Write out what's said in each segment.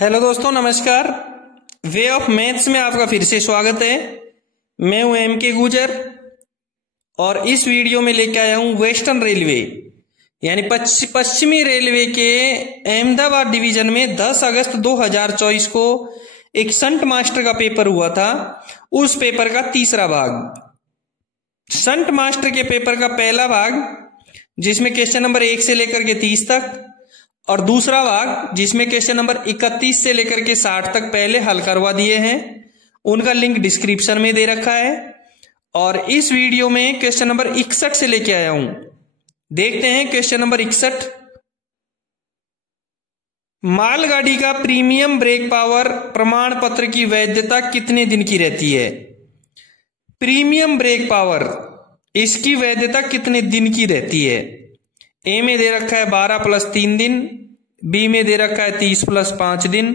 Hello दोस्तों, नमस्कार। Way of maths में आपका फिर से स्वागत है। मैं हूं M.K. गुजर और इस वीडियो में लेके आया हूं वेस्टर्न रेलवे यानी पश्चिमी रेलवे के अहमदाबाद डिवीजन में 10 अगस्त 2024 को एक संट मास्टर का पेपर हुआ था। उस पेपर का तीसरा भाग, संट मास्टर के पेपर का पहला भाग जिसमें क्वेश्चन नंबर 1 से लेकर के 30 तक और दूसरा भाग जिसमें क्वेश्चन नंबर 31 से लेकर के 60 तक पहले हल करवा दिए हैं। उनका लिंक डिस्क्रिप्शन में दे रखा है। और इस वीडियो में क्वेश्चन नंबर 61 से लेके आया हूं। देखते हैं क्वेश्चन नंबर 61। मालगाड़ी का प्रीमियम ब्रेक पावर प्रमाण पत्र की वैधता कितने दिन की रहती है? प्रीमियम ब्रेक पावर, इसकी वैधता कितने दिन की रहती है? ए में दे रखा है 12 + 3 दिन, बी में दे रखा है 30 + 5 दिन,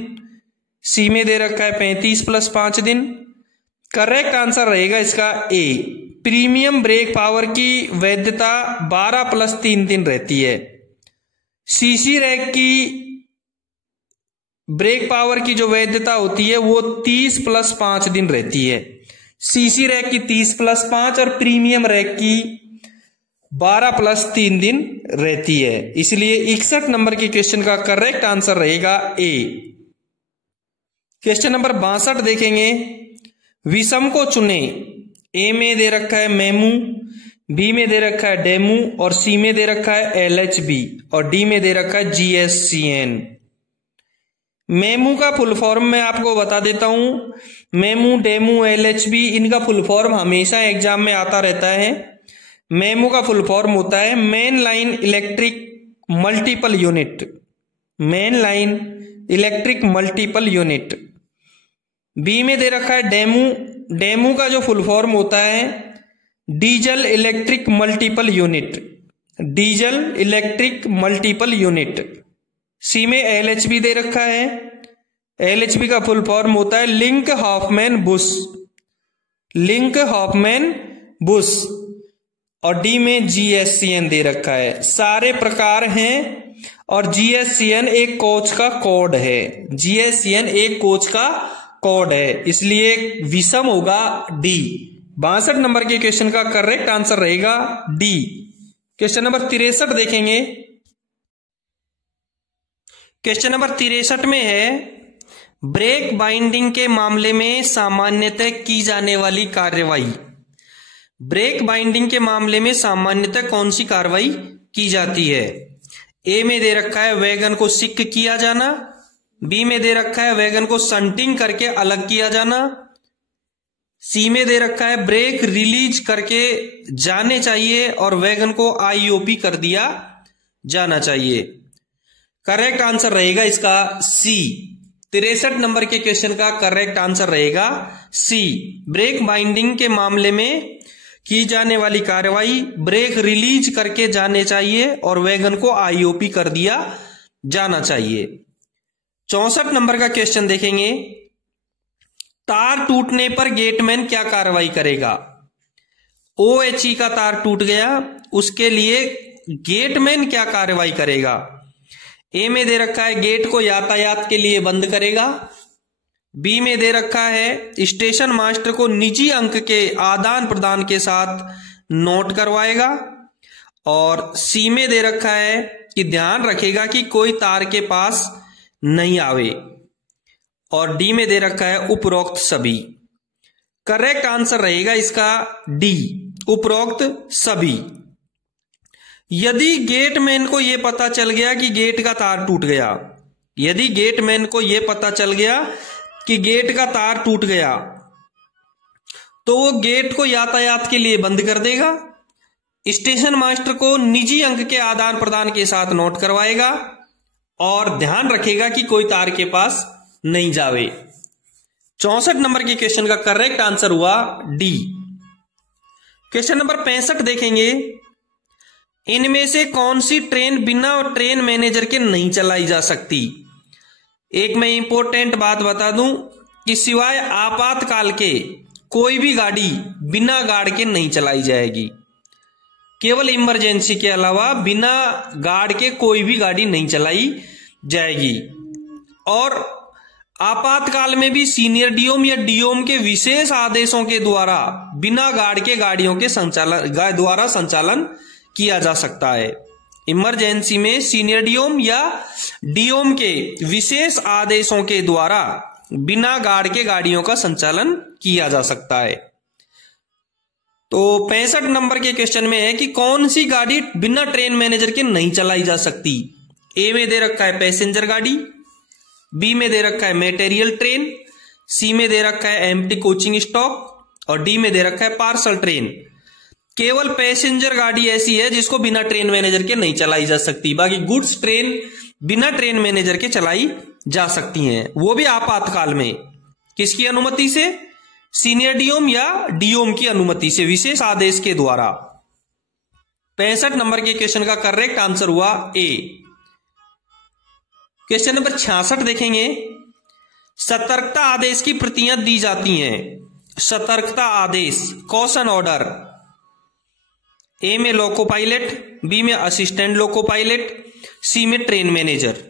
सी में दे रखा है 35 + 5 दिन। करेक्ट आंसर रहेगा इसका ए। प्रीमियम ब्रेक पावर की वैधता 12 + 3 दिन रहती है। सीसी रैक की ब्रेक पावर की जो वैधता होती है वो 30 + 5 दिन रहती है। सीसी रैक की 30 + 5 और प्रीमियम रैक की 12 + 3 दिन रहती है। इसलिए 61 नंबर के क्वेश्चन का करेक्ट आंसर रहेगा ए। क्वेश्चन नंबर 62 देखेंगे। विषम को चुने। ए में दे रखा है मेमू, बी में दे रखा है डेमू और सी में दे रखा है LHB और डी में दे रखा है GSCN। मेमू का फुल फॉर्म मैं आपको बता देता हूं। मेमू, डेमू, LHB इनका फुल फॉर्म हमेशा एग्जाम में आता रहता है। मेमू का फुल फॉर्म होता है main line electric multiple unit. Main line electric multiple unit. B में दे रखा है डेमू। डेमू का जो फुल फॉर्म होता है diesel electric multiple unit. Diesel electric multiple unit. C में LHB दे रखा है। LHB का फुल फॉर्म होता है Linke Hofmann Busch. Linke Hofmann Busch. और डी में GSCN दे रखा है। सारे प्रकार हैं और GSCN एक कोच का कोड है। GSCN एक कोच का कोड है, इसलिए विषम होगा डी। 62 नंबर के क्वेश्चन का करेक्ट आंसर रहेगा डी। क्वेश्चन नंबर 63 देखेंगे। क्वेश्चन नंबर 63 में है ब्रेक बाइंडिंग के मामले में सामान्यतः की जाने वाली कार्रवाई। ब्रेक बाइंडिंग के मामले में सामान्यतः कौन सी कार्रवाई की जाती है? ए में दे रखा है वैगन को सिक किया जाना, बी में दे रखा है वैगन को संटिंग करके अलग किया जाना, सी में दे रखा है ब्रेक रिलीज करके जाने चाहिए और वैगन को IOP कर दिया जाना चाहिए। करेक्ट आंसर रहेगा इसका सी। 63 नंबर के क्वेश्चन का करेक्ट आंसर रहेगा सी। ब्रेक बाइंडिंग के मामले में की जाने वाली कार्रवाई ब्रेक रिलीज करके जाने चाहिए और वैगन को IOP कर दिया जाना चाहिए। 64 नंबर का क्वेश्चन देखेंगे। तार टूटने पर गेटमैन क्या कार्रवाई करेगा? OHE का तार टूट गया, उसके लिए गेटमैन क्या कार्रवाई करेगा? ए में दे रखा है गेट को यातायात के लिए बंद करेगा, बी में दे रखा है स्टेशन मास्टर को निजी अंक के आदान प्रदान के साथ नोट करवाएगा और सी में दे रखा है कि ध्यान रखेगा कि कोई तार के पास नहीं आवे और डी में दे रखा है उपरोक्त सभी। करेक्ट आंसर रहेगा इसका डी, उपरोक्त सभी। यदि गेटमैन को यह पता चल गया कि गेट का तार टूट गया, यदि गेटमैन को यह पता चल गया कि गेट का तार टूट गया तो वो गेट को यातायात के लिए बंद कर देगा, स्टेशन मास्टर को निजी अंक के आदान प्रदान के साथ नोट करवाएगा और ध्यान रखेगा कि कोई तार के पास नहीं जावे। 64 नंबर के क्वेश्चन का करेक्ट आंसर हुआ डी। क्वेश्चन नंबर 65 देखेंगे। इनमें से कौन सी ट्रेन बिना ट्रेन मैनेजर के नहीं चलाई जा सकती? एक मैं इंपॉर्टेंट बात बता दूं कि सिवाय आपातकाल के कोई भी गाड़ी बिना गार्ड के नहीं चलाई जाएगी। केवल इमरजेंसी के अलावा बिना गार्ड के कोई भी गाड़ी नहीं चलाई जाएगी। और आपातकाल में भी सीनियर डीओम या डीओम के विशेष आदेशों के द्वारा बिना गार्ड के गाड़ियों के संचालन किया जा सकता है। इमरजेंसी में सीनियर डीओम या डीओम के विशेष आदेशों के द्वारा बिना गार्ड के गाड़ियों का संचालन किया जा सकता है। तो 65 नंबर के क्वेश्चन में है कि कौन सी गाड़ी बिना ट्रेन मैनेजर के नहीं चलाई जा सकती। ए में दे रखा है पैसेंजर गाड़ी, बी में दे रखा है मटेरियल ट्रेन, सी में दे रखा है एम्प्टी कोचिंग स्टॉक और डी में दे रखा है पार्सल ट्रेन। केवल पैसेंजर गाड़ी ऐसी है जिसको बिना ट्रेन मैनेजर के नहीं चलाई जा सकती, बाकी गुड्स ट्रेन बिना ट्रेन मैनेजर के चलाई जा सकती हैं, वो भी आपातकाल में। किसकी अनुमति से? सीनियर डीओम या डीओम की अनुमति से, विशेष आदेश के द्वारा। 65 नंबर के क्वेश्चन का करेक्ट आंसर हुआ ए। क्वेश्चन नंबर 66 देखेंगे। सतर्कता आदेश की प्रतियां दी जाती हैं। सतर्कता आदेश कॉशन ऑर्डर, ए में लोको पायलट, बी में असिस्टेंट लोको पायलट, सी में ट्रेन मैनेजर।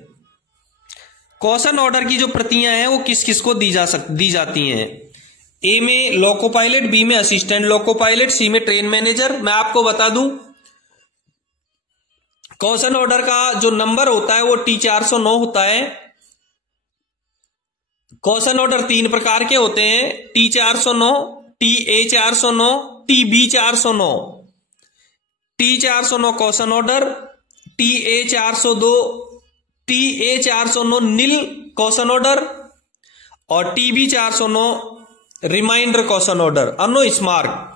कॉशन ऑर्डर की जो प्रतियां हैं वो किस किस को दी जाती हैं? ए में लोको पायलट, बी में असिस्टेंट लोको पायलट, सी में ट्रेन मैनेजर। मैं आपको बता दूं, कॉशन ऑर्डर का जो नंबर होता है वो T409 होता है। कॉशन ऑर्डर 3 प्रकार के होते हैं, T409, TA409, TB409। T409 caution order, TA409 नील कॉशन ऑर्डर और TB409 रिमाइंडर कॉशन ऑर्डर, अनो स्मारक।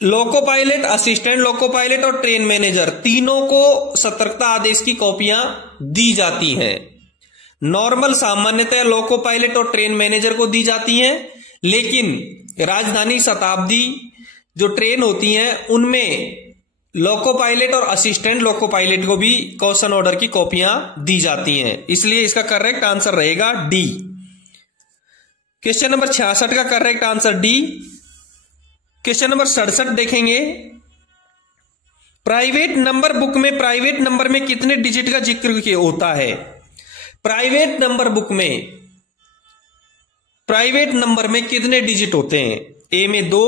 Loco pilot, assistant loco pilot और ट्रेन मैनेजर तीनों को सतर्कता आदेश की कॉपियां दी जाती हैं। नॉर्मल सामान्यतः लोको पायलट और ट्रेन मैनेजर को दी जाती हैं, लेकिन राजधानी शताब्दी जो ट्रेन होती हैं उनमें लोको पायलट और असिस्टेंट लोको पायलट को भी कॉशन ऑर्डर की कॉपियां दी जाती हैं, इसलिए इसका करेक्ट आंसर रहेगा डी। क्वेश्चन नंबर 66 का correct answer D. Question number 67 देखेंगे। प्राइवेट नंबर बुक में प्राइवेट नंबर में कितने डिजिट का जिक्र होता है? प्राइवेट नंबर बुक में प्राइवेट नंबर में कितने डिजिट होते हैं? ए में 2,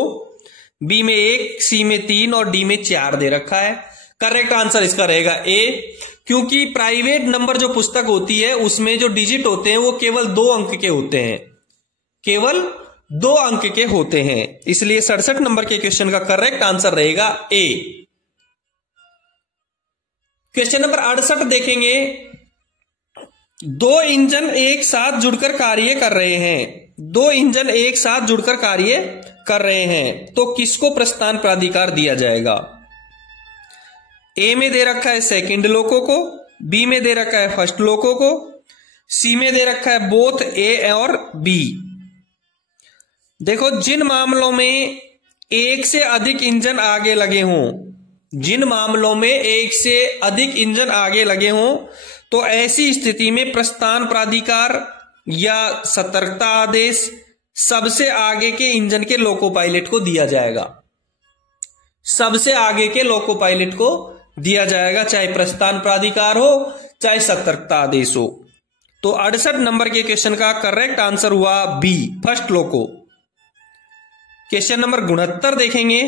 बी में 1, सी में 3 और डी में 4 दे रखा है। करेक्ट आंसर इसका रहेगा ए, क्योंकि प्राइवेट नंबर जो पुस्तक होती है उसमें जो डिजिट होते हैं वो केवल 2 अंक के होते हैं, केवल 2 अंक के होते हैं, इसलिए 67 नंबर के क्वेश्चन का करेक्ट आंसर रहेगा ए। क्वेश्चन नंबर 68 देखेंगे। 2 इंजन एक साथ जुड़कर कार्य कर रहे हैं। 2 इंजन एक साथ जुड़कर कार्य कर रहे हैं तो किसको प्रस्थान प्राधिकार दिया जाएगा? ए में दे रखा है सेकंड लोको को, बी में दे रखा है फर्स्ट लोको को, सी में दे रखा है बोथ ए और बी। देखो, जिन मामलों में एक से अधिक इंजन आगे लगे हों, जिन मामलों में एक से अधिक इंजन आगे लगे हों तो ऐसी स्थिति में प्रस्थान प्राधिकार या सतर्कता आदेश सबसे आगे के इंजन के लोको पायलट को दिया जाएगा। सबसे आगे के लोको पायलट को दिया जाएगा, चाहे प्रस्थान प्राधिकार हो चाहे सतर्कता आदेश हो। तो 68 नंबर के क्वेश्चन का करेक्ट आंसर हुआ बी, फर्स्ट लोको। क्वेश्चन नंबर 69 देखेंगे।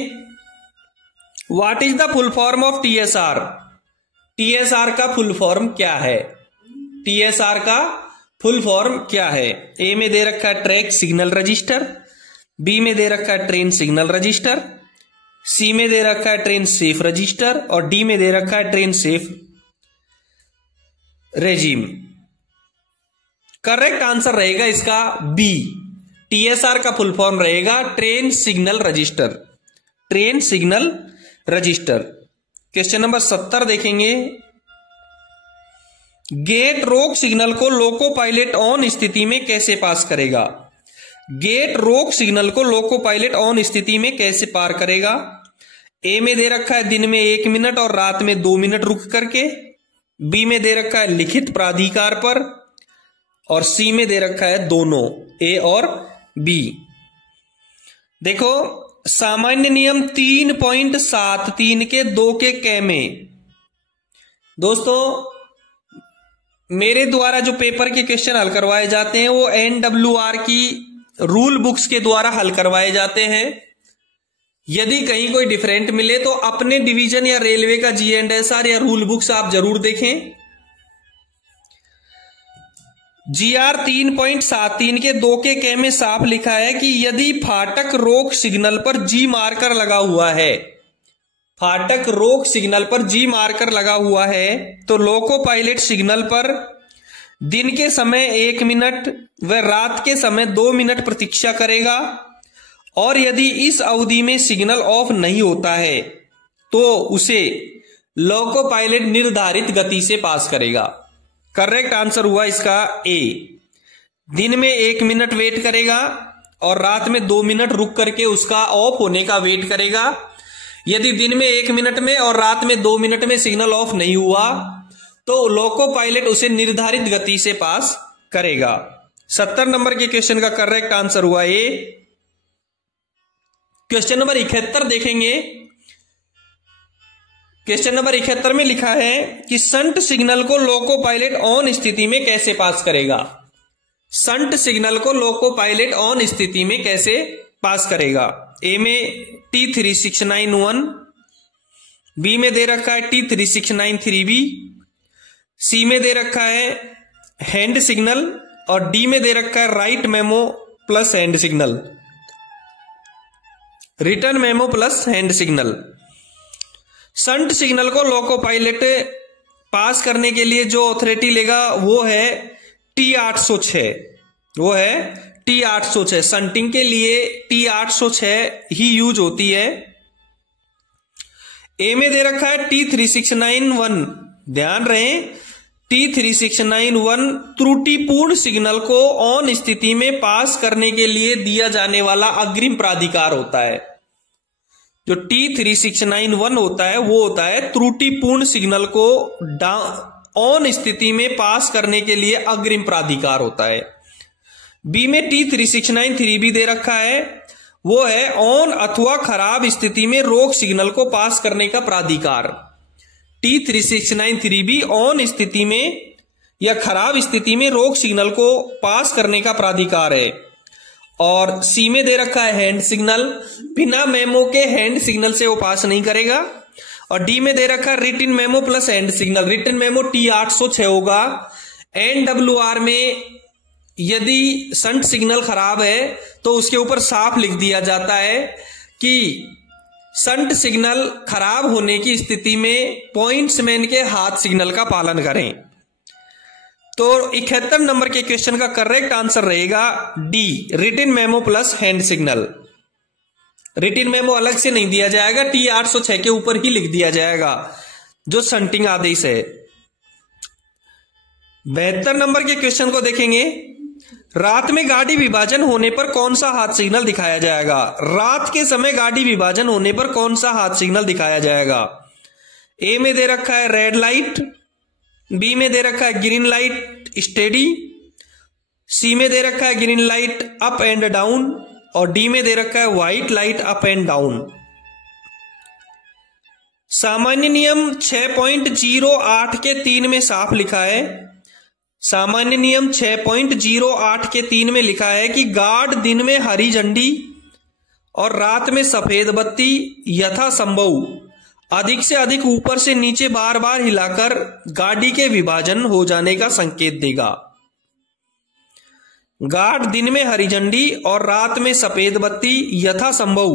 What is the full form of TSR? TSR का फुल फॉर्म क्या है? TSR का फुल फॉर्म क्या है? ए में दे रखा है ट्रैक सिग्नल रजिस्टर, बी में दे रखा है ट्रेन सिग्नल रजिस्टर, सी में दे रखा है ट्रेन सेफ रजिस्टर और डी में दे रखा है train safe regime. Correct answer रहेगा इसका बी। TSR का फुल फॉर्म रहेगा train signal register, train signal register. Question number 70 देखेंगे। गेट रोक सिग्नल को लोको पायलट ऑन स्थिति में कैसे पास करेगा? गेट रोक सिग्नल को लोको पायलट ऑन स्थिति में कैसे पार करेगा? ए में दे रखा है दिन में 1 मिनट और रात में 2 मिनट रुक करके, बी में दे रखा है लिखित प्राधिकार पर और सी में दे रखा है दोनों, ए और बी। देखो, सामान्य नियम 3.73 के 2 के क में दोस्तों मेरे द्वारा जो पेपर के क्वेश्चन हल करवाए जाते हैं वो NWR की रूल बुक्स के द्वारा हल करवाए जाते हैं। यदि कहीं कोई डिफरेंट मिले तो अपने डिवीजन या रेलवे का GNSR या रूल बुक्स आप जरूर देखें। GR 3.73 के 2 के क में साफ लिखा है कि यदि फाटक रोक सिग्नल पर G मार्कर लगा हुआ है, फाटक रोक सिग्नल पर G मार्कर लगा हुआ है तो लोको पायलट सिग्नल पर दिन के समय 1 मिनट व रात के समय 2 मिनट प्रतीक्षा करेगा, और यदि इस अवधि में सिग्नल ऑफ नहीं होता है तो उसे लोको पायलट निर्धारित गति से पास करेगा। करेक्ट आंसर हुआ इसका ए। दिन में 1 मिनट वेट करेगा और रात में 2 मिनट रुक करके उसका ऑफ होने का वेट करेगा। यदि दिन में 1 मिनट में और रात में 2 मिनट में सिग्नल ऑफ नहीं हुआ तो लोको पायलट उसे निर्धारित गति से पास करेगा। 70 नंबर के क्वेश्चन का करेक्ट आंसर हुआ ए। क्वेश्चन नंबर 71 देखेंगे। क्वेश्चन नंबर 71 में लिखा है कि संट सिग्नल को लोको पायलट ऑन स्थिति में कैसे पास करेगा। संट सिग्नल को लोको पायलट ऑन स्थिति में कैसे पास करेगा। ए में T3691, बी में दे रखा है T3693B, सी में दे रखा है हैंड सिग्नल और डी में दे रखा है right memo plus hand signal, return memo plus hand signal. Shunt signal को लोको पायलट पास करने के लिए जो ऑथोरिटी लेगा वो है T806, वो है T806। संटिंग के लिए T806 ही यूज होती है। ए में दे रखा है T3691, ध्यान रहे T3691 त्रुटिपूर्ण सिग्नल को ऑन स्थिति में पास करने के लिए दिया जाने वाला अग्रिम प्राधिकार होता है। जो T3691 होता है वो होता है त्रुटिपूर्ण सिग्नल को ऑन स्थिति में पास करने के लिए अग्रिम प्राधिकार होता है। बी में T3693B दे रखा है, वो है ऑन अथवा खराब स्थिति में रोक सिग्नल को पास करने का प्राधिकार। T3693B ऑन स्थिति में या खराब स्थिति में रोक सिग्नल को पास करने का प्राधिकार है। और सी में दे रखा है हैंड सिग्नल, बिना मेमो के हैंड सिग्नल से वो पास नहीं करेगा। और डी में दे रखा है written memo plus hand signal, written memo T806 होगा। NWR में यदि संट सिग्नल खराब है तो उसके ऊपर साफ लिख दिया जाता है कि संट सिग्नल खराब होने की स्थिति में पॉइंट्समैन के हाथ सिग्नल का पालन करें। तो 71 नंबर के क्वेश्चन का करेक्ट आंसर रहेगा D, written memo plus hand signal. Written memo अलग से नहीं दिया जाएगा, T806 के ऊपर ही लिख दिया जाएगा जो संटिंग आदेश है। 72 नंबर के क्वेश्चन को देखेंगे। रात में गाड़ी विभाजन होने पर कौन सा हाथ सिग्नल दिखाया जाएगा। रात के समय गाड़ी विभाजन होने पर कौन सा हाथ सिग्नल दिखाया जाएगा। ए में दे रखा है रेड लाइट, बी में दे रखा है ग्रीन लाइट स्टेडी, सी में दे रखा है green light up and down और डी में दे रखा है white light up and down. सामान्य नियम 6.08 के 3 में साफ लिखा है, सामान्य नियम 6.08 के 3 में लिखा है कि गार्ड दिन में हरी झंडी और रात में सफेद बत्ती यथासंभव अधिक से अधिक ऊपर से नीचे बार बार हिलाकर गाड़ी के विभाजन हो जाने का संकेत देगा। गार्ड दिन में हरी झंडी और रात में सफेद बत्ती यथासंभव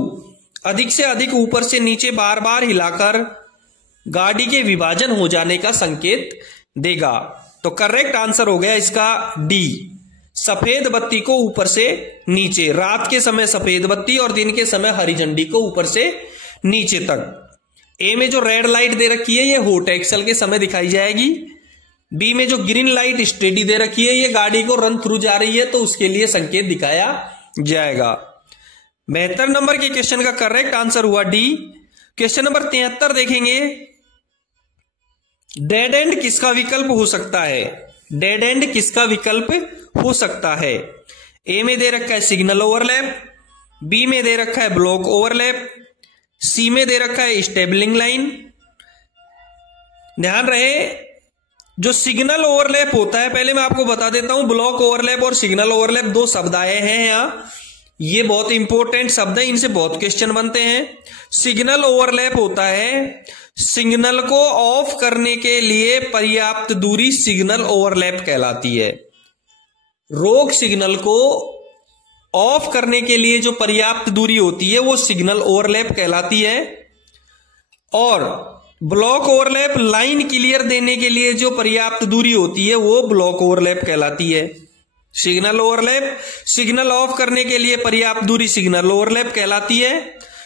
अधिक से अधिक ऊपर से नीचे बार बार हिलाकर गाड़ी के विभाजन हो जाने का संकेत देगा। तो करेक्ट आंसर हो गया इसका डी, सफेद बत्ती को ऊपर से नीचे, रात के समय सफेद बत्ती और दिन के समय हरी झंडी को ऊपर से नीचे तक। ए में जो रेड लाइट दे रखी है ये होट एक्सल के समय दिखाई जाएगी। बी में जो ग्रीन लाइट स्टेडी दे रखी है ये गाड़ी को रन थ्रू जा रही है तो उसके लिए संकेत दिखाया जाएगा। 72 नंबर के क्वेश्चन का करेक्ट आंसर हुआ डी। क्वेश्चन नंबर 73 देखेंगे। डेड एंड किसका विकल्प हो सकता है। डेड एंड किसका विकल्प हो सकता है। ए में दे रखा है सिग्नल ओवरलैप, बी में दे रखा है ब्लॉक ओवरलैप, सी में दे रखा है स्टेबलिंग लाइन। ध्यान रहे जो सिग्नल ओवरलैप होता है, पहले मैं आपको बता देता हूं, ब्लॉक ओवरलैप और सिग्नल ओवरलैप दो शब्द आए हैं यहां, ये बहुत इंपॉर्टेंट शब्द है, इनसे बहुत क्वेश्चन बनते हैं। सिग्नल ओवरलैप होता है सिग्नल को ऑफ करने के लिए पर्याप्त दूरी सिग्नल ओवरलैप कहलाती है। रोक सिग्नल को ऑफ करने के लिए जो पर्याप्त दूरी होती है वो सिग्नल ओवरलैप कहलाती है। और ब्लॉक ओवरलैप लाइन क्लियर देने के लिए जो पर्याप्त दूरी होती है वो ब्लॉक ओवरलैप कहलाती है। सिग्नल ओवरलैप सिग्नल ऑफ करने के लिए पर्याप्त दूरी सिग्नल ओवरलैप कहलाती है।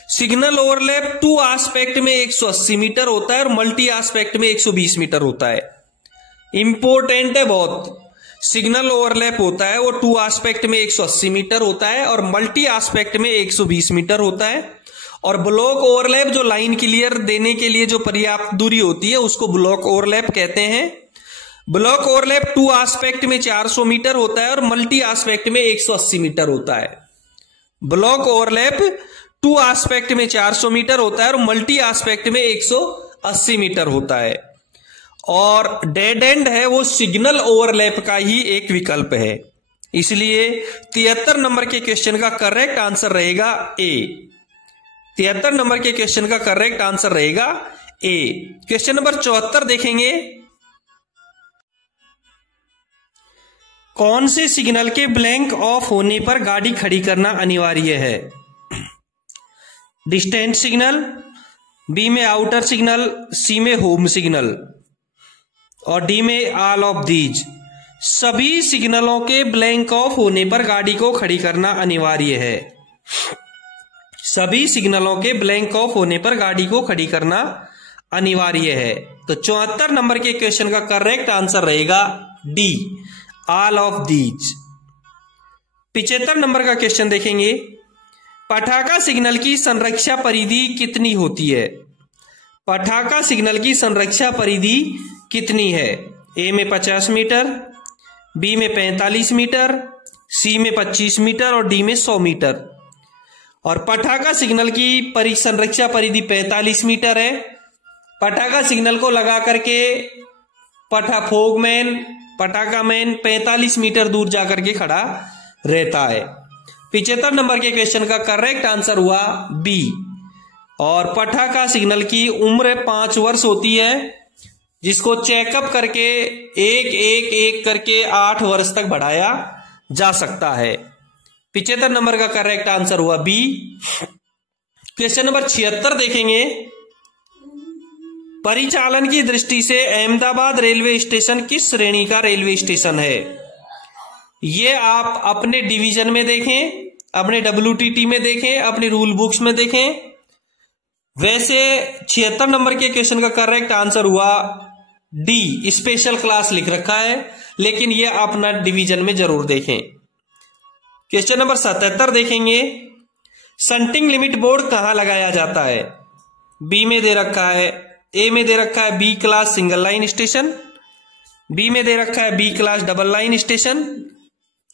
सिग्नल ओवरलैप टू एस्पेक्ट में 180 मीटर होता है और मल्टी एस्पेक्ट में 120 मीटर होता है। इंपॉर्टेंट है बहुत। सिग्नल ओवरलैप होता है वो टू एस्पेक्ट में 180 मीटर होता है और मल्टी एस्पेक्ट में 120 मीटर होता है। और ब्लॉक ओवरलैप जो लाइन क्लियर देने के लिए जो पर्याप्त दूरी होती है उसको ब्लॉक ओवरलैप कहते हैं। ब्लॉक ओवरलैप टू एस्पेक्ट में 400 मीटर होता है और मल्टी एस्पेक्ट में 180 मीटर होता है। ब्लॉक ओवरलैप टू एस्पेक्ट में 400 मीटर होता है और मल्टी एस्पेक्ट में 180 मीटर होता है। और डेड एंड है वो सिग्नल ओवरलैप का ही एक विकल्प है। इसलिए 73 नंबर के क्वेश्चन का करेक्ट आंसर रहेगा ए। 73 नंबर के क्वेश्चन का करेक्ट आंसर रहेगा ए। क्वेश्चन नंबर 74 देखेंगे। कौन से सिग्नल के ब्लैंक ऑफ होने पर गाड़ी खड़ी करना अनिवार्य है? डिस्टेंस सिग्नल, बी में आउटर सिग्नल, सी में होम सिग्नल और डी में ऑल ऑफ दीज। सभी सिग्नलों के ब्लैंक ऑफ होने पर गाड़ी को खड़ी करना अनिवार्य है। सभी सिग्नलों के ब्लैंक ऑफ होने पर गाड़ी को खड़ी करना अनिवार्य है। तो 74 नंबर के क्वेश्चन का करेक्ट आंसर रहेगा D, all of these. 75 number का क्वेश्चन देखेंगे। पटाखा सिग्नल की संरक्षा परिधि कितनी होती है? पटाखा सिग्नल की संरक्षा परिधि कितनी है? ए में 50 मीटर, बी में 45 मीटर, सी में 25 मीटर और डी में 100 मीटर। और पटाखा सिग्नल की संरक्षा परिधि 45 मीटर है। पटाखा सिग्नल को लगा करके पटाखा मैन 45 मीटर दूर जाकर के खड़ा रहता है। 75 नंबर के क्वेश्चन का करेक्ट आंसर हुआ बी। और पटाखा सिग्नल की उम्र 5 वर्ष होती है, जिसको चेकअप करके एक करके 8 वर्ष तक बढ़ाया जा सकता है। 75 नंबर का करेक्ट आंसर हुआ बी। क्वेश्चन नंबर 76 देखेंगे। परिचालन की दृष्टि से अहमदाबाद रेलवे स्टेशन किस श्रेणी का रेलवे स्टेशन है? ये आप अपने डिवीजन में देखें, अपने WTT में देखें, अपनी रूल बुक्स में देखें। वैसे 76 नंबर के क्वेश्चन का करेक्ट आंसर हुआ डी, स्पेशल क्लास लिख रखा है, लेकिन ये अपना डिवीजन में जरूर देखें। क्वेश्चन नंबर 77 देखेंगे। शंटिंग लिमिट बोर्ड कहां लगाया जाता है? बी में दे रखा है, ए में दे रखा है B class single line station, B में दे रखा है B class double line station,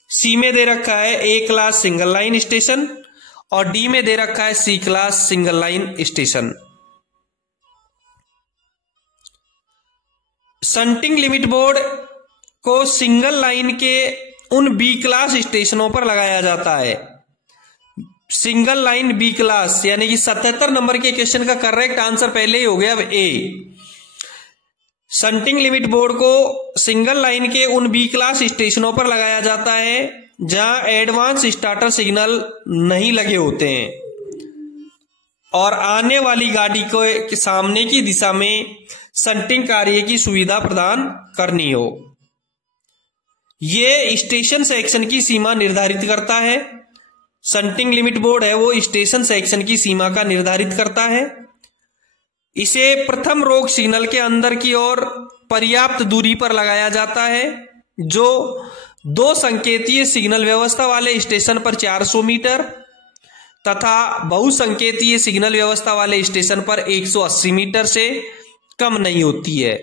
C में दे रखा है A class single line station और डी में दे रखा है C class single line station. Shunting limit board को सिंगल लाइन के उन बी क्लास स्टेशनों पर लगाया जाता है। सिंगल लाइन बी क्लास, यानी कि 77 नंबर के क्वेश्चन का करेक्ट आंसर पहले ही हो गया अब ए। शंटिंग लिमिट बोर्ड को सिंगल लाइन के उन बी क्लास स्टेशनों पर लगाया जाता है जहां एडवांस स्टार्टर सिग्नल नहीं लगे होते हैं और आने वाली गाड़ी को के सामने की दिशा में शंटिंग कार्य की सुविधा प्रदान करनी हो। ये स्टेशन सेक्शन की सीमा निर्धारित करता है। शंटिंग लिमिट बोर्ड है वो स्टेशन सेक्शन की सीमा का निर्धारित करता है। इसे प्रथम रोक सिग्नल के अंदर की ओर पर्याप्त दूरी पर लगाया जाता है, जो 2 संकेतीय सिग्नल व्यवस्था वाले स्टेशन पर 400 मीटर तथा बहुसंकेतीय सिग्नल व्यवस्था वाले स्टेशन पर 180 मीटर से कम नहीं होती है।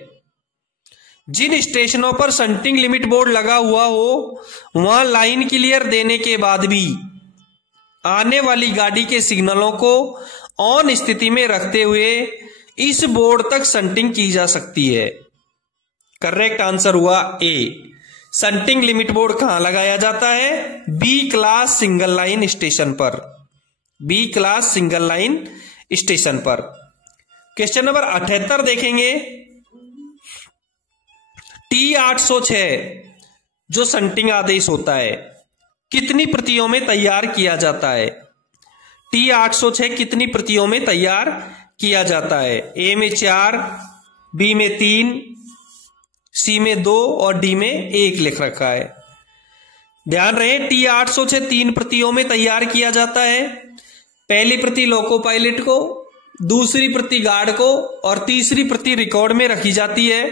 जिन स्टेशनों पर शंटिंग लिमिट बोर्ड लगा हुआ हो वहां लाइन क्लियर देने के बाद भी आने वाली गाड़ी के सिग्नलों को ऑन स्थिति में रखते हुए इस बोर्ड तक शंटिंग की जा सकती है। करेक्ट आंसर हुआ ए। शंटिंग लिमिट बोर्ड कहां लगाया जाता है? B class single line station पर, B class single line station पर। क्वेश्चन नंबर 78 देखेंगे। T806 जो शंटिंग आदेश होता है कितनी प्रतियों में तैयार किया जाता है? T806 कितनी प्रतियों में तैयार किया जाता है? ए में 4, बी में 3, सी में 2 और डी में 1 लिख रखा है। ध्यान रहे T806 3 प्रतियों में तैयार किया जाता है। पहली प्रति लोको पायलट को, दूसरी प्रति गार्ड को और तीसरी प्रति रिकॉर्ड में रखी जाती है।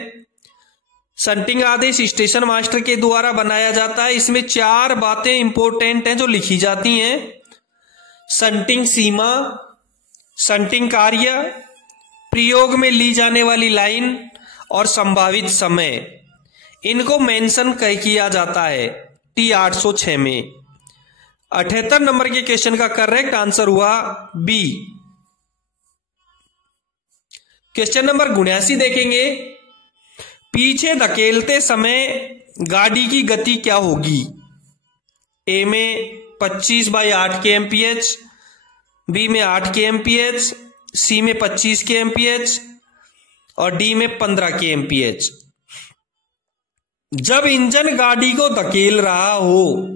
शंटिंग आदेश स्टेशन मास्टर के द्वारा बनाया जाता है। इसमें 4 बातें इंपॉर्टेंट हैं जो लिखी जाती हैं। शंटिंग सीमा, शंटिंग कार्य, प्रयोग में ली जाने वाली लाइन और संभावित समय, इनको मेंशन किया जाता है T806 में। 78 नंबर के क्वेश्चन का करेक्ट आंसर हुआ बी। क्वेश्चन नंबर 79 देखेंगे। पीछे धकेलते समय गाड़ी की गति क्या होगी? ए में 25/8 kmph, बी में 8 kmph, सी में 25 kmph और डी में 15 kmph। जब इंजन गाड़ी को धकेल रहा हो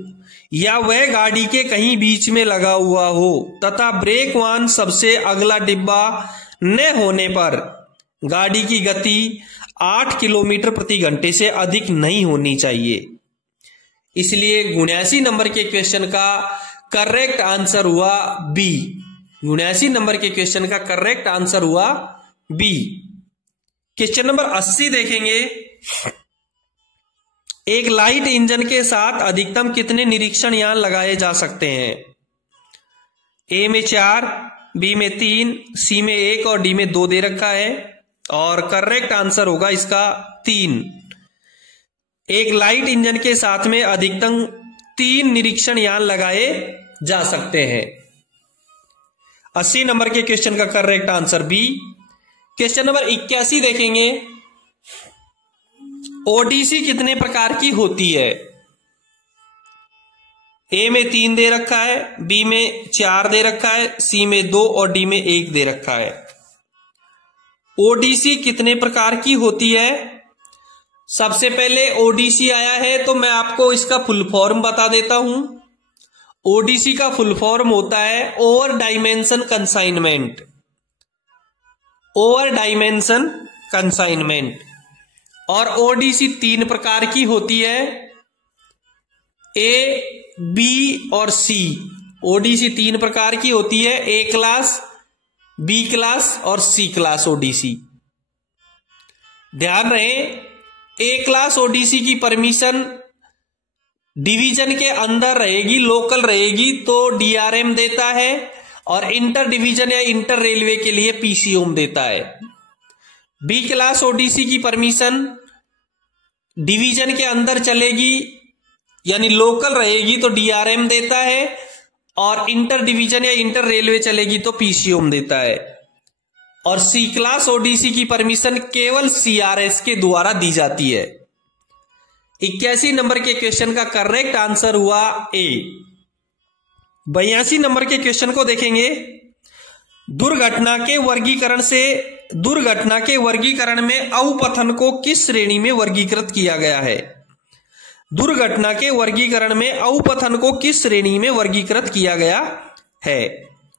या वह गाड़ी के कहीं बीच में लगा हुआ हो तथा ब्रेक वाहन सबसे अगला डिब्बा न होने पर गाड़ी की गति 8 किलोमीटर प्रति घंटे से अधिक नहीं होनी चाहिए। इसलिए 79 नंबर के क्वेश्चन का करेक्ट आंसर हुआ बी। 79 नंबर के क्वेश्चन का करेक्ट आंसर हुआ बी। क्वेश्चन नंबर 80 देखेंगे। एक लाइट इंजन के साथ अधिकतम कितने निरीक्षण यान लगाए जा सकते हैं? ए में 4, बी में 3, सी में 1 और डी में 2 दे रखा है और करेक्ट आंसर होगा इसका 3। एक लाइट इंजन के साथ में अधिकतम 3 निरीक्षण यान लगाए जा सकते हैं। 80 नंबर के क्वेश्चन का correct answer B. Question number 81 देखेंगे। ओडीसी कितने प्रकार की होती है? ए में 3 दे रखा है, बी में 4 दे रखा है, सी में 2 और डी में 1 दे रखा है। ओडीसी कितने प्रकार की होती है? सबसे पहले ओडीसी आया है तो मैं आपको इसका फुल फॉर्म बता देता हूं। ओडीसी का फुल फॉर्म होता है over dimension consignment, over dimension consignment. और ओडीसी 3 प्रकार की होती है, ए, बी और सी। ओडीसी 3 प्रकार की होती है, ए क्लास, बी क्लास और सी क्लास ओडीसी। ध्यान रहे ए क्लास ओडीसी की परमिशन डिवीजन के अंदर रहेगी, लोकल रहेगी तो डीआरएम देता है और इंटर डिवीजन या इंटर रेलवे के लिए पीसीओम देता है। बी क्लास ओडीसी की परमिशन डिवीजन के अंदर चलेगी यानी लोकल रहेगी तो डीआरएम देता है और इंटर डिवीजन या इंटर रेलवे चलेगी तो पीसीओम देता है। और सी क्लास ओडीसी की परमिशन केवल सीआरएस के द्वारा दी जाती है। 81 नंबर के क्वेश्चन का करेक्ट आंसर हुआ ए। 82 नंबर के क्वेश्चन को देखेंगे। दुर्घटना के वर्गीकरण में अवपतन को किस श्रेणी में वर्गीकृत किया गया है? दुर्घटना के वर्गीकरण में अवपतन को किस श्रेणी में वर्गीकृत किया गया है?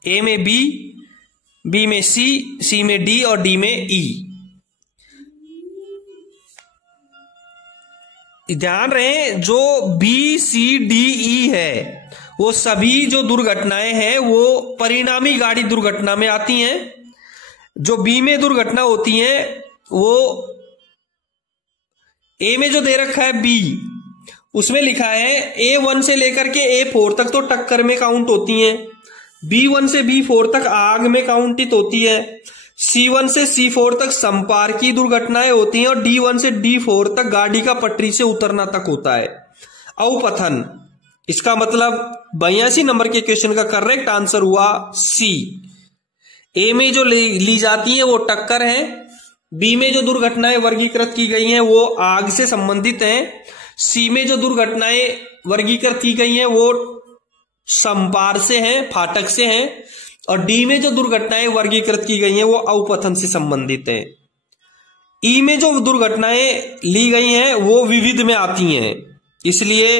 ए में बी, बी में सी, सी में डी और डी में ई। ध्यान रहे जो बी सी डी ई है वो सभी जो दुर्घटनाएं हैं वो परिणामी गाड़ी दुर्घटना में आती हैं। जो बी में दुर्घटना होती है वो ए में जो दे रखा है बी उसमें लिखा है A1 से लेकर के A4 तक तो टक्कर में काउंट होती हैं, B1 से B4 तक आग में काउंटित होती है, C1 से C4 तक संपर्की दुर्घटनाएं होती हैं और D1 से D4 तक गाड़ी का पटरी से उतरना तक होता है। अवपतन, इसका मतलब 82 नंबर के क्वेश्चन का करेक्ट आंसर हुआ सी। ए में जो ली जाती है वो टक्कर है, बी में जो दुर्घटनाएं वर्गीकृत की गई हैं वो आग से संबंधित हैं। सी में जो दुर्घटनाएं वर्गीकृत की गई हैं वो संपार से हैं, फाटक से हैं। और डी में जो दुर्घटनाएं वर्गीकृत की गई हैं वो अवपतन से संबंधित हैं। ई में जो दुर्घटनाएं ली गई हैं वो विविध में आती हैं, इसलिए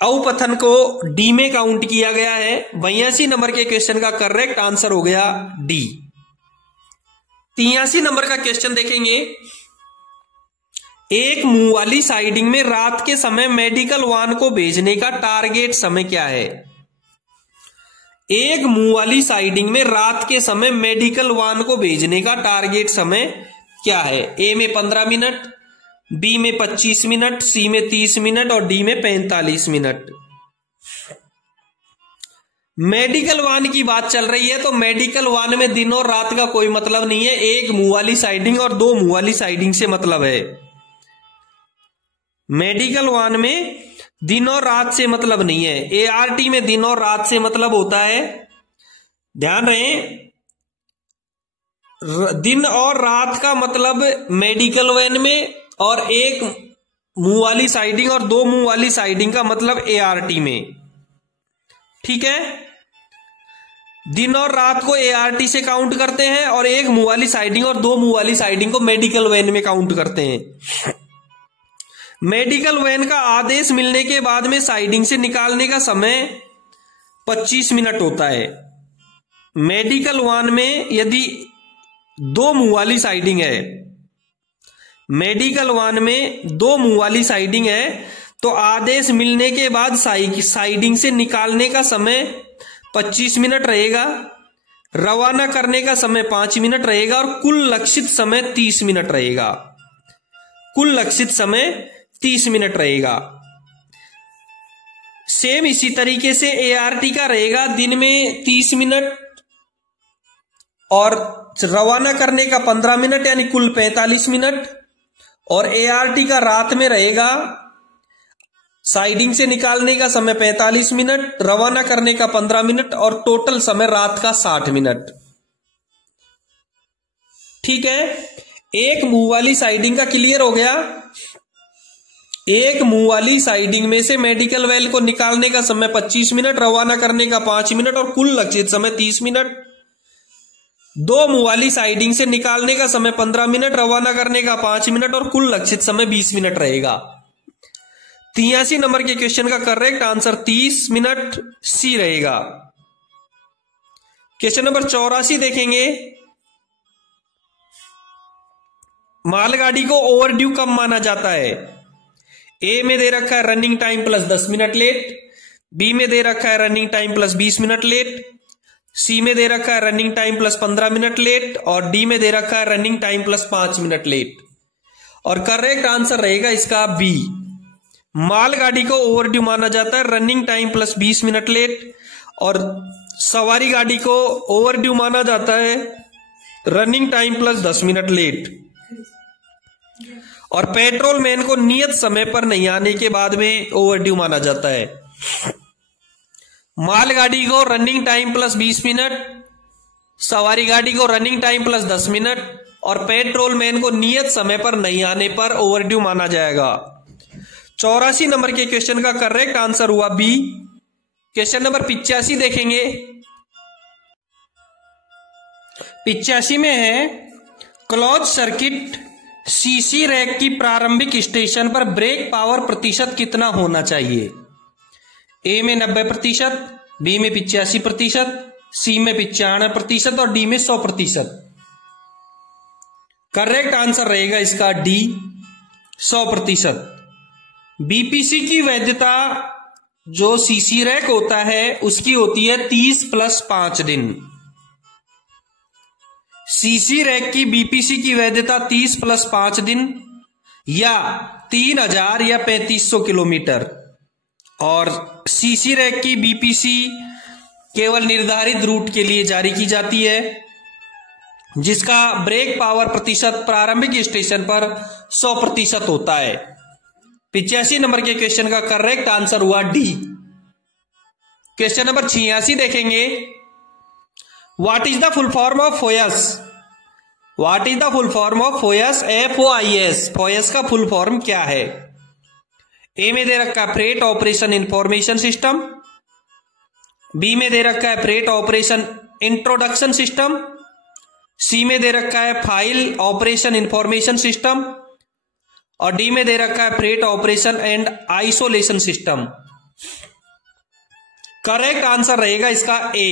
अवपतन को डी में काउंट किया गया है। 82 नंबर के क्वेश्चन का करेक्ट आंसर हो गया डी। 83 नंबर का क्वेश्चन देखेंगे। एक मुंह वाली साइडिंग में रात के समय मेडिकल वाहन को भेजने का टारगेट समय क्या है? एक मुंह वाली साइडिंग में रात के समय मेडिकल वाहन को भेजने का टारगेट समय क्या है? ए में 15 मिनट, बी में 25 मिनट, सी में 30 मिनट और डी में 45 मिनट। मेडिकल वाहन की बात चल रही है तो मेडिकल वाहन में दिन और रात का कोई मतलब नहीं है। एक मुंह वाली साइडिंग और दो मुंह वाली साइडिंग से मतलब है। मेडिकल वाहन में दिन और रात से मतलब नहीं है। एआरटी में दिन और रात से मतलब होता है। ध्यान रहे, दिन और रात का मतलब मेडिकल वैन में, और एक मुंह वाली साइडिंग और दो मुंह वाली साइडिंग का मतलब एआरटी में। ठीक है, दिन और रात को एआरटी से काउंट करते हैं और एक मुंह वाली साइडिंग और दो मुंह वाली साइडिंग को मेडिकल वैन में काउंट करते हैं। मेडिकल वैन का आदेश मिलने के बाद में साइडिंग से निकालने का समय 25 मिनट होता है। मेडिकल वाहन में यदि दो मुंह वाली साइडिंग है, मेडिकल वाहन में दो मुंह वाली साइडिंग है तो आदेश मिलने के बाद साइडिंग से निकालने का समय 25 मिनट रहेगा, रवाना करने का समय 5 मिनट रहेगा और कुल लक्षित समय 30 मिनट रहेगा। कुल लक्षित समय 30 मिनट रहेगा। सेम इसी तरीके से एआरटी का रहेगा, दिन में 30 मिनट और रवाना करने का 15 मिनट यानी कुल 45 मिनट। और एआरटी का रात में रहेगा, साइडिंग से निकालने का समय 45 मिनट, रवाना करने का 15 मिनट और टोटल समय रात का 60 मिनट। ठीक है, एक मुंह वाली साइडिंग का क्लियर हो गया। एक मुंह वाली साइडिंग में से मेडिकल वैन को निकालने का समय 25 मिनट, रवाना करने का 5 मिनट और कुल लक्षित समय 30 मिनट। दो मुंह वाली साइडिंग से निकालने का समय 15 मिनट, रवाना करने का 5 मिनट और कुल लक्षित समय 20 मिनट रहेगा। 83 नंबर के क्वेश्चन का करेक्ट आंसर 30 मिनट सी रहेगा। क्वेश्चन नंबर 84 देखेंगे। मालगाड़ी को ओवरड्यू कब माना जाता है? ए में दे रखा है running time plus 10 minute late, B में दे रखा है running time plus 20 minute late, C में दे रखा है running time plus 15 minute late और डी में दे रखा है running time plus 5 minute late. और करेक्ट आंसर रहेगा इसका बी। मालगाड़ी को ओवरड्यू माना जाता है running time plus 20 minute late और सवारी गाड़ी को ओवरड्यू माना जाता है running time plus 10 minute late. और पेट्रोल मैन को नियत समय पर नहीं आने के बाद में ओवरड्यू माना जाता है। मालगाड़ी को रनिंग टाइम प्लस 20 मिनट, सवारी गाड़ी को रनिंग टाइम प्लस 10 मिनट और पेट्रोल मैन को नियत समय पर नहीं आने पर ओवरड्यू माना जाएगा। 84 नंबर के क्वेश्चन का करेक्ट आंसर हुआ बी। क्वेश्चन नंबर 85 देखेंगे। 85 में है क्लोज सर्किट सीसी रैक की प्रारंभिक स्टेशन पर ब्रेक पावर प्रतिशत कितना होना चाहिए? ए में 90%, बी में 85%, सी में 95% और डी में 100%। करेक्ट आंसर रहेगा इसका डी 100%। बीपीसी की वैधता जो सीसी रैक होता है उसकी होती है 30 + 5 दिन। सीसी रैक की बीपीसी की वैधता 30 + 5 दिन या 3000 या 3500 किलोमीटर। और सीसी रैक की बीपीसी केवल निर्धारित रूट के लिए जारी की जाती है जिसका ब्रेक पावर प्रतिशत प्रारंभिक स्टेशन पर 100% होता है। 85 नंबर के क्वेश्चन का करेक्ट आंसर हुआ डी। क्वेश्चन नंबर 86 देखेंगे। What is the full form of FOIS? What is the full form of FOIS? FOIS। FOIS का फुल फॉर्म क्या है? ए में दे रखा है freight operation information system, B में दे रखा है freight operation introduction system, C में दे रखा है फाइल ऑपरेशन इंफॉर्मेशन सिस्टम, और डी में दे रखा है freight operation and isolation system. Correct answer रहेगा इसका ए।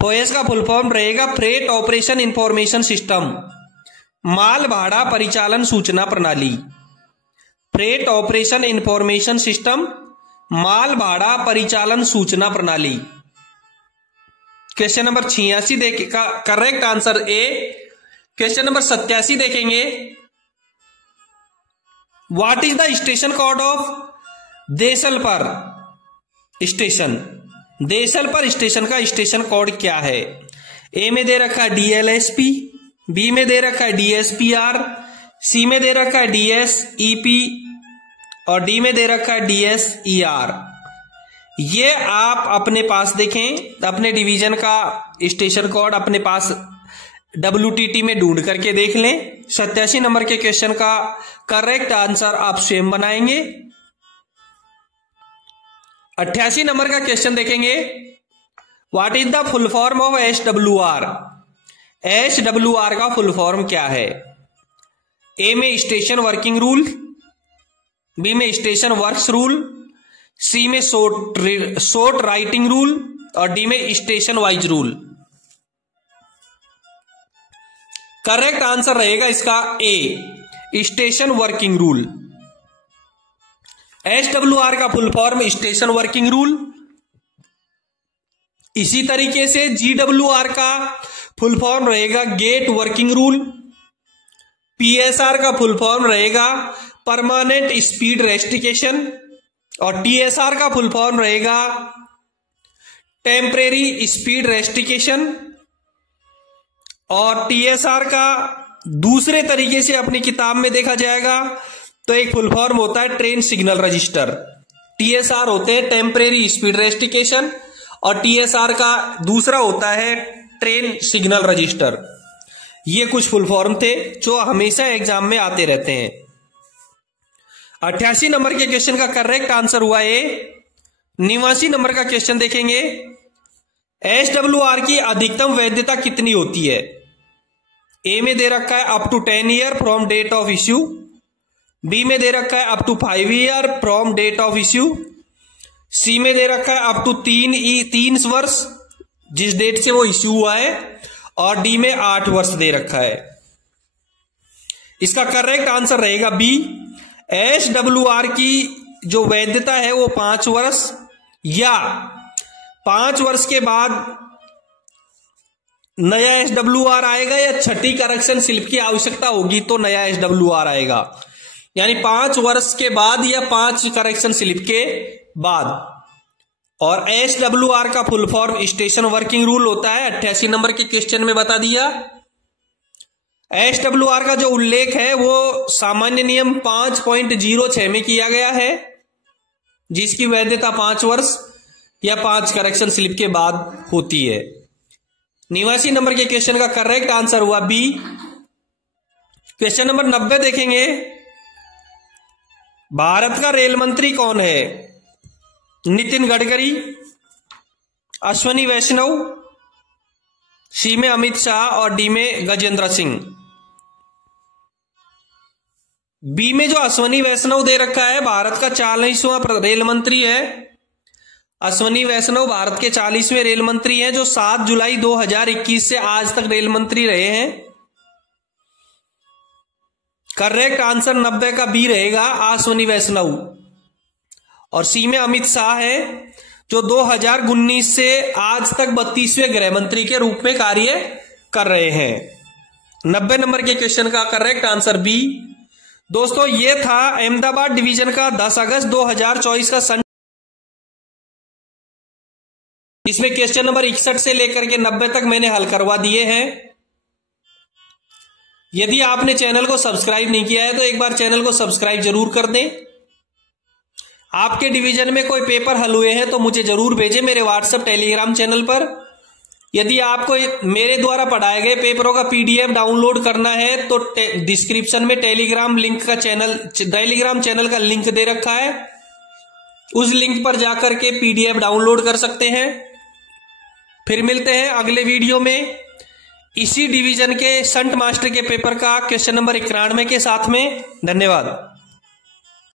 फोयस का फुल फॉर्म रहेगा फ्रेट ऑपरेशन इंफॉर्मेशन सिस्टम, माल भाड़ा परिचालन सूचना प्रणाली। फ्रेट ऑपरेशन इंफॉर्मेशन सिस्टम, माल भाड़ा परिचालन सूचना प्रणाली। क्वेश्चन नंबर 86 देखेगा, correct answer A. Question number 87 देखेंगे, what is the station code of Desalpar station? Desalpar station का स्टेशन कोड क्या है? ए में दे रखा है DLSP, बी में दे रखा है DSPR, सी में दे रखा है DSEP और डी में दे रखा है DSER। ये आप अपने पास देखें, अपने डिवीजन का स्टेशन कोड अपने पास WTT में ढूंढ करके देख लें। 87 नंबर के क्वेश्चन का करेक्ट आंसर आप स्वयं बनाएंगे। 88 नंबर का क्वेश्चन देखेंगे, what is the full form of SWR? SWR का फुल फॉर्म क्या है? ए में स्टेशन वर्किंग रूल, बी में स्टेशन वर्क्स रूल, सी में शॉर्ट राइटिंग रूल और डी में station wise rule. Correct answer रहेगा इसका ए, स्टेशन वर्किंग रूल। SWR का full form station working rule. इसी तरीके से GWR का फुल फॉर्म रहेगा गेट वर्किंग रूल। PSR का फुल फॉर्म रहेगा परमानेंट स्पीड रेस्ट्रिक्शन और TSR का फुल फॉर्म रहेगा टेम्परेरी स्पीड रेस्ट्रिक्शन। और TSR का दूसरे तरीके से अपनी किताब में देखा जाएगा तो एक फुल फॉर्म होता है ट्रेन सिग्नल रजिस्टर। TSR होते हैं टेम्परेरी स्पीड रेस्ट्रिक्शन और TSR का दूसरा होता है ट्रेन सिग्नल रजिस्टर। ये कुछ फुल फॉर्म थे जो हमेशा एग्जाम में आते रहते हैं। 88 नंबर के क्वेश्चन का करेक्ट आंसर हुआ ए। 89 नंबर का क्वेश्चन देखेंगे, SWR की अधिकतम वैधता कितनी होती है? ए में दे रखा है up to 10 year from date of issue, B में दे रखा है up to 5 year from date of issue, C में दे रखा है अप टू 3 वर्ष जिस डेट से वो इश्यू हुआ है, और डी में 8 वर्ष दे रखा है। इसका करेक्ट आंसर रहेगा बी। SWR की जो वैधता है वो 5 वर्ष या 5 वर्ष के बाद नया SWR आएगा या छठी करेक्शन स्लिप की आवश्यकता होगी तो नया SWR आएगा। यानी 5 वर्ष के बाद या 5 करेक्शन स्लिप के बाद। और SWR का full form station working rule होता है। 88 नंबर के क्वेश्चन में बता दिया। SWR का जो उल्लेख है वो सामान्य नियम 5.06 में किया गया है, जिसकी वैधता 5 वर्ष या 5 करेक्शन स्लिप के बाद होती है। 89 नंबर के क्वेश्चन का करेक्ट आंसर हुआ बी। क्वेश्चन नंबर 90 देखेंगे, भारत का रेल मंत्री कौन है? नितिन गडकरी, अश्वनी वैष्णव, सी में अमित शाह और डी में गजेंद्र सिंह। बी में जो अश्वनी वैष्णव दे रखा है भारत का 40वां रेल मंत्री है। अश्वनी वैष्णव भारत के 40वें रेल मंत्री हैं जो 7 जुलाई 2021 से आज तक रेल मंत्री रहे हैं। करेक्ट आंसर 90 का बी रहेगा, अश्वनी वैष्णव। और सी में अमित शाह है जो 2019 से आज तक 32वें गृह मंत्री के रूप में कार्य कर रहे हैं। 90 नंबर के क्वेश्चन का करेक्ट आंसर बी। दोस्तों ये था अहमदाबाद डिवीजन का 10 अगस्त 2024 का सन। इसमें क्वेश्चन नंबर 61 से लेकर के 90 तक मैंने हल करवा दिए हैं। यदि आपने चैनल को सब्सक्राइब नहीं किया है तो एक बार चैनल को सब्सक्राइब जरूर कर दें। आपके डिवीजन में कोई पेपर हल हुए हैं तो मुझे जरूर भेजें मेरे व्हाट्सएप टेलीग्राम चैनल पर। यदि आपको मेरे द्वारा पढ़ाए गए पेपरों का पीडीएफ डाउनलोड करना है तो डिस्क्रिप्शन में टेलीग्राम चैनल का लिंक दे रखा है, उस लिंक पर जाकर के पीडीएफ डाउनलोड कर सकते हैं। फिर मिलते हैं अगले वीडियो में इसी डिवीजन के संट मास्टर के पेपर का क्वेश्चन नंबर 91 के साथ में। धन्यवाद।